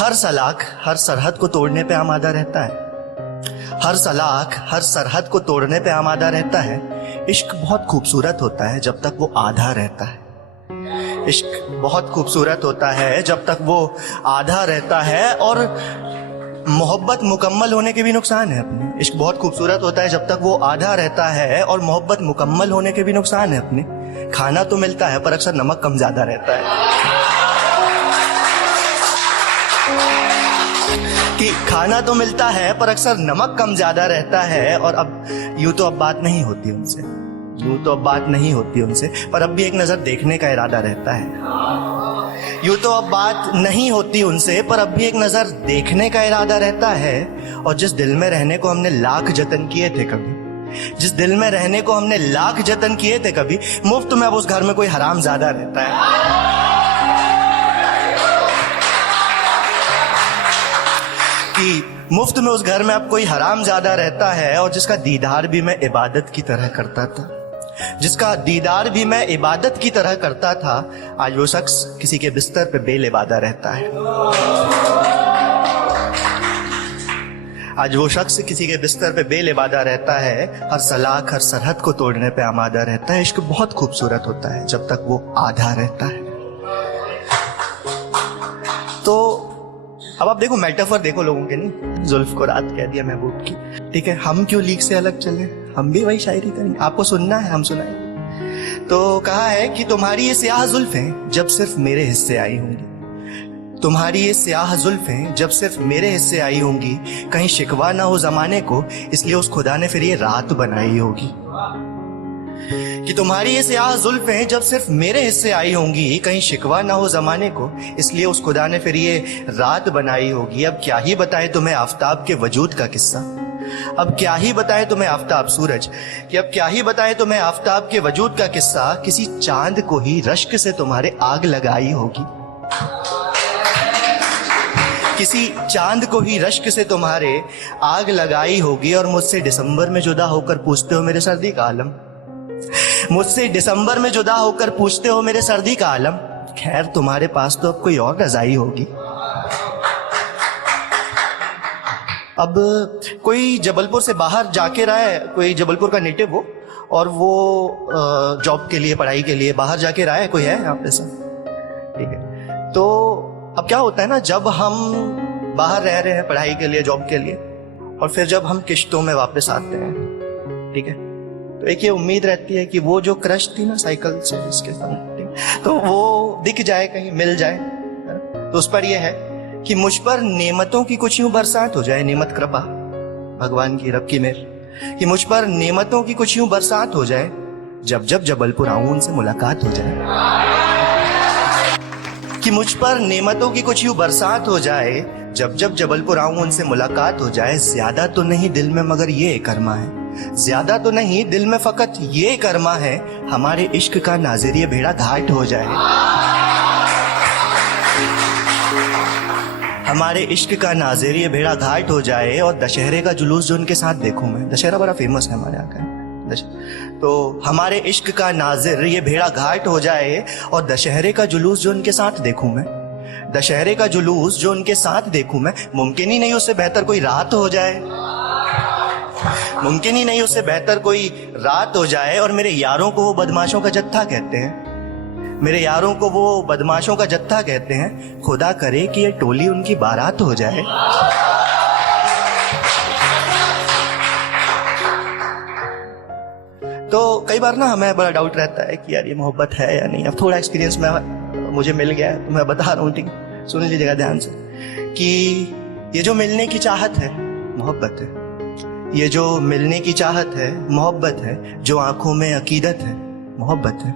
हर सलाख हर सरहद को तोड़ने पे आमादा रहता है। हर सलाख हर सरहद को तोड़ने पे आमादा रहता है। इश्क बहुत खूबसूरत होता है जब तक वो आधा रहता है। इश्क बहुत खूबसूरत होता है जब तक वो आधा रहता है। और मोहब्बत मुकम्मल होने के भी नुकसान है अपने। इश्क बहुत खूबसूरत होता है जब तक वो आधा रहता है, और मोहब्बत मुकम्मल होने के भी नुकसान है अपने। खाना तो मिलता है पर अक्सर नमक कम ज्यादा रहता है। कि खाना तो मिलता है पर अक्सर नमक कम ज्यादा रहता है। और अब यूं तो अब बात नहीं होती उनसे, यूं तो अब बात नहीं होती उनसे, पर अब भी एक नजर देखने का इरादा रहता है। यूं तो अब बात नहीं होती उनसे, पर अब भी एक नजर देखने का इरादा रहता है। और जिस दिल में रहने को हमने लाख जतन किए थे कभी, जिस दिल में रहने को हमने लाख जतन किए थे कभी, मुफ्त में अब उस घर में कोई हराम ज्यादा रहता है। कि मुफ्त में उस घर में अब कोई हराम ज्यादा रहता है। और जिसका दीदार भी मैं इबादत की तरह करता था, जिसका दीदार भी मैं इबादत की तरह करता था, आज वो शख्स किसी के बिस्तर पे बेलिबादा रहता है। आज वो शख्स किसी के बिस्तर पे बेलिबादा रहता है। हर सलाख हर सरहद को तोड़ने पे आमादा रहता है। इश्क बहुत खूबसूरत होता है जब तक वो आधा रहता है। तो अब आप देखो, मेटाफर देखो लोगों के, नहीं जुल्फ को रात कह दिया महबूब की, ठीक है, हम क्यों लीक से अलग चले, हम भी वही शायरी करेंगे, आपको सुनना है हम सुनाएंगे। तो कहा है कि तुम्हारी ये स्याह जुल्फें जब सिर्फ मेरे हिस्से आई होंगी, तुम्हारी ये स्याह जुल्फें जब सिर्फ मेरे हिस्से आई होंगी, कहीं शिकवा ना हो जमाने को, इसलिए उस खुदा ने फिर ये रात बनाई होगी। कि तुम्हारी ये स्याह जुल्फें जब सिर्फ मेरे हिस्से आई होंगी, कहीं शिकवा ना हो जमाने को, इसलिए उस खुदा ने फिर ये रात बनाई होगी। अब क्या ही बताए तुम्हें आफताब के वजूद का किस्सा, अब क्या ही बताए तुम्हें आफताब सूरज, कि अब क्या ही बताए तुम्हें आफताब के वजूद का किस्सा, किसी चांद को ही रश्क से तुम्हारे आग लगाई होगी, किसी चांद को ही रश्क से तुम्हारे आग लगाई होगी। और मुझसे दिसंबर में जुदा होकर पूछते हो मेरे सर्दी का आलम, मुझसे दिसंबर में जुदा होकर पूछते हो मेरे सर्दी का आलम, खैर तुम्हारे पास तो अब कोई और रजाई होगी। अब कोई जबलपुर से बाहर जाके रहा है, कोई जबलपुर का नेटिव हो, और वो जॉब के लिए, पढ़ाई के लिए बाहर जाके रहा है, कोई है यहाँ पे सब, ठीक है। तो अब क्या होता है ना, जब हम बाहर रह रहे हैं पढ़ाई के लिए, जॉब के लिए, और फिर जब हम किश्तों में वापस आते हैं, ठीक है, तो एक ये उम्मीद रहती है कि वो जो क्रश थी ना साइकिल से इसके साथ, तो वो दिख जाए, कहीं मिल जाए। तो उस पर ये है कि मुझ पर नेमतों की कुछ यूं बरसात हो जाए, नेमत कृपा भगवान की, रब की मेहर, कि मुझ पर नेमतों की कुछ यूं बरसात हो जाए, जब जब जबलपुर आऊं उनसे मुलाकात हो जाए। कि मुझ पर नेमतों की कुछ यूं बरसात हो जाए, जब जब जबलपुर आऊं उनसे मुलाकात हो जाए। ज्यादा तो नहीं दिल में मगर ये करमा है, ज्यादा तो नहीं दिल में फकत ये करमा है, हमारे इश्क का नाज़िर ये भेड़ा घाट हो जाए, हमारे इश्क का नाज़िर ये भेड़ा घाट हो जाए। और दशहरे का जुलूस जो उनके साथ देखूं मैं, दशहरा बड़ा फेमस है हमारे यहाँ का, तो हमारे इश्क का नाज़िर ये भेड़ा घाट हो जाए। और दशहरे का जुलूस जो उनके साथ देखूं मैं, दशहरे का जुलूस जो उनके साथ देखूं मैं, मुमकिन ही नहीं उससे बेहतर कोई रात हो जाए, मुमकिन ही नहीं उससे बेहतर कोई रात हो जाए। और मेरे यारों को वो बदमाशों का जत्था कहते हैं, मेरे यारों को वो बदमाशों का जत्था कहते हैं, खुदा करे कि ये टोली उनकी बारात हो जाए। तो कई बार ना हमें बड़ा डाउट रहता है कि यार ये मोहब्बत है या नहीं। अब थोड़ा एक्सपीरियंस में मुझे मिल गया है तो मैं बता रहा हूँ, ठीक है, सुन लीजिएगा ध्यान से, कि ये जो मिलने की चाहत है मोहब्बत है, ये जो मिलने की चाहत है मोहब्बत है, जो आंखों में अकीदत है मोहब्बत है,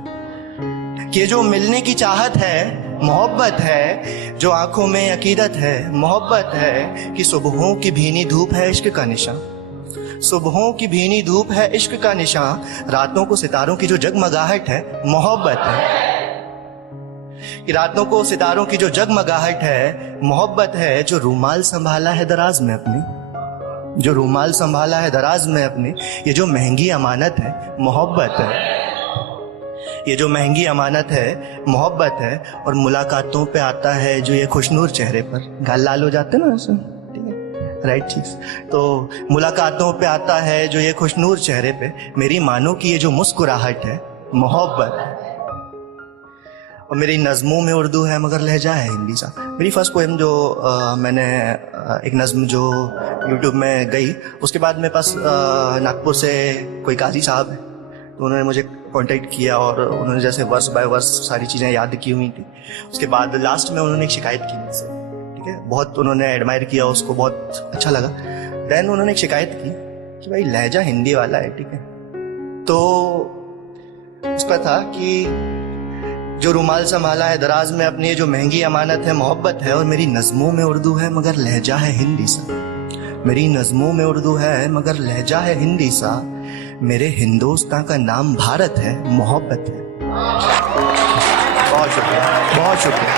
कि ये जो मिलने की चाहत है मोहब्बत है, जो आंखों में अकीदत है मोहब्बत है, कि सुबहों की भीनी धूप है इश्क का निशान, सुबहों की भीनी धूप है इश्क का निशान, रातों को सितारों की जो जगमगाहट है मोहब्बत है, कि रातों को सितारों की जो जगमगाहट है मोहब्बत है, जो रूमाल संभाला है दराज में अपनी, जो रूमाल संभाला है दराज में अपनी, ये जो महंगी अमानत है मोहब्बत है, ये जो महंगी अमानत है मोहब्बत है, और मुलाकातों पे आता है जो ये खुशनूर चेहरे पर। गाल लाल हो जाते ना ऐसे, ठीक है, राइट चीज। तो मुलाकातों पे आता है जो ये खुशनूर चेहरे पे, मेरी मानो की ये जो मुस्कुराहट है मोहब्बत है। और मेरी नज़मों में उर्दू है मगर लहजा है हिंदी सा। मेरी फर्स्ट पोएम जो मैंने एक नज़्म जो यूट्यूब में गई, उसके बाद मेरे पास नागपुर से कोई काजी साहब है, तो उन्होंने मुझे कांटेक्ट किया और उन्होंने जैसे वर्स बाय वर्स सारी चीज़ें याद की हुई थी। उसके बाद लास्ट में उन्होंने एक शिकायत की मुझसे, ठीक है, बहुत उन्होंने एडमायर किया उसको, बहुत अच्छा लगा। देन उन्होंने एक शिकायत की कि भाई लहजा हिंदी वाला है, ठीक है। तो उसका था कि जो रुमाल संभाला है दराज में अपनी, ये जो महंगी अमानत है मोहब्बत है, और मेरी नज़मों में उर्दू है मगर लहजा है हिंदी सा। मेरी नज़मों में उर्दू है मगर लहजा है हिंदी सा। मेरे हिंदुस्तान का नाम भारत है, मोहब्बत है। बहुत शुक्रिया, बहुत शुक्रिया।